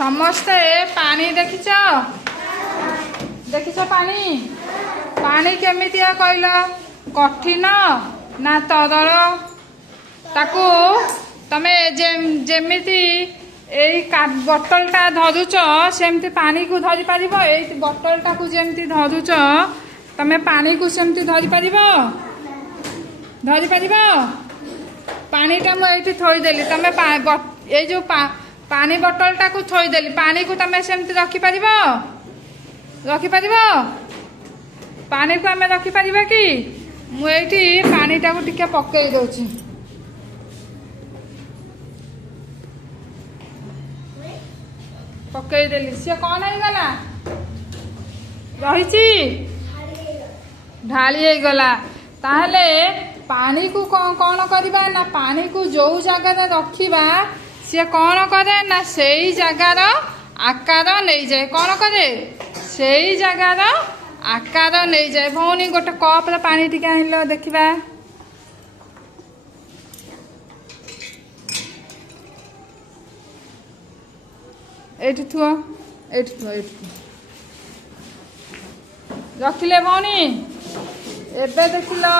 समस्ते पानी देखिच देखिच पानी पानी केमितिया कहल कठिन ना तरल ताकू तमे जेमिति एई बोतल टा धरुच सेमती पानी को धरी पारिबो एई बोतल टा को जेमती धरुच तमे पानी को सेमती धरी पारिबो पानी टा मु एठी थोई देली तमे ए जो पानी बोतल टा को थोई देली पानी को तमे सेमती रखी पारिबो पानी को आमे रखी पारिबा कि मु एठी पानी टा को टिके पक्कै दउची पक्कै देली से कौन है गला रही ढाली है गला ताहले पानी को कौन करबा ना पानी को जो जगह रखिबा से कौन करे ना सेई जगार आकार नहीं जाए कौन करे सेई जगार आकार नहीं जाए भौनी गोटे कप रे पानी टिके आइलो देखिबा एठी थुआ रखिले भौनी एबे देखिलो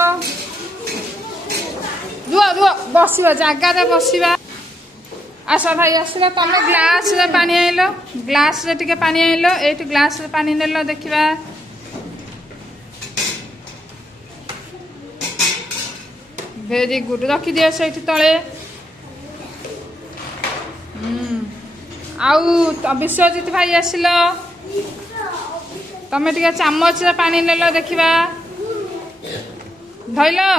रुआ बसिबा जगह रे बसिबा आसा भाई आसला तुम ग्लास रे पानी आइलो ग्लास रे टिके पानी आइलो एठी ग्लास रे पानी नेलो देखिबा वेरी गुड रखी दियो सेठी तळे आउ विश्वजित भाई आसिलो तमे टिके चामच रे पानी नेलो देखिबा धइलो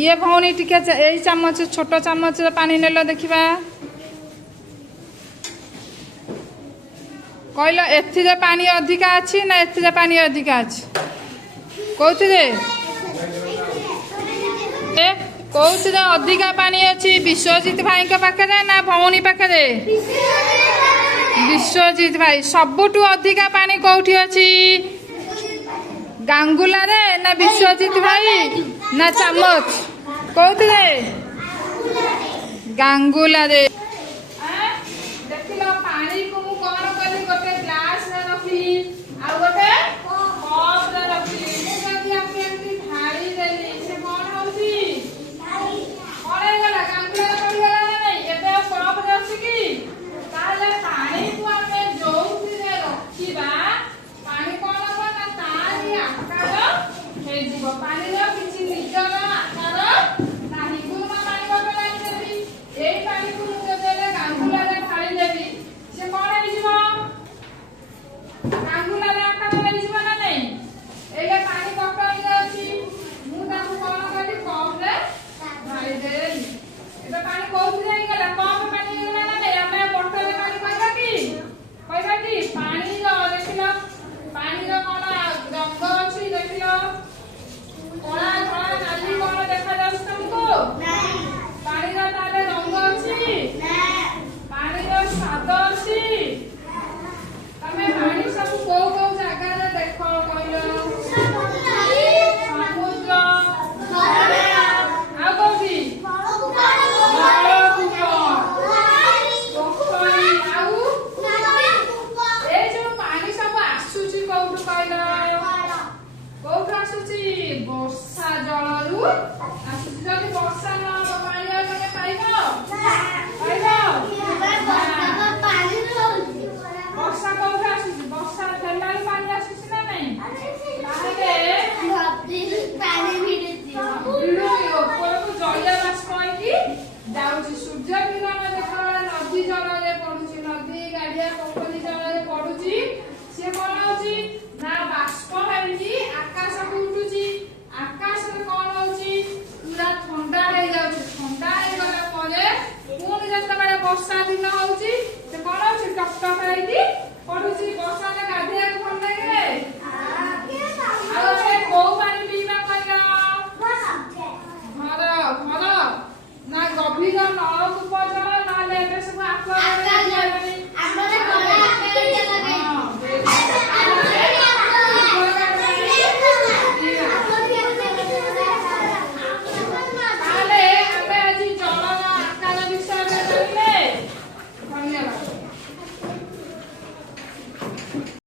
ये भौनी टिके यही चामच छोट चामच रे पानी नेलो देखिबा कहलो एथिरे पानी अधिका अछि ना एथिरे पानी अधिका अछि कोथिरे कौन अधिका पानी अच्छी विश्वजित भाई के पाखे ना भौनी पाखे विश्वजित भाई सबुठू अधिका पानी कौटी अच्छी गांगुला रे ना विश्वजित भाई ना चामच कौन गांगुला रे देख लो पानी को मु कौन कली गोटे ग्लास रे रखी आ गोटे कप रे रखी जदी आप एंती थाली देली से कौन होउची वर्षा दिन होउची से कोन होउची टप टप आइकी पडुची वर्षा रे गाधिया को भल लागे आ से को पानी पीबा कहला घर ना गभीर नलकूप जल ना लेबे सब आक्वा हमरे धन्यवाद।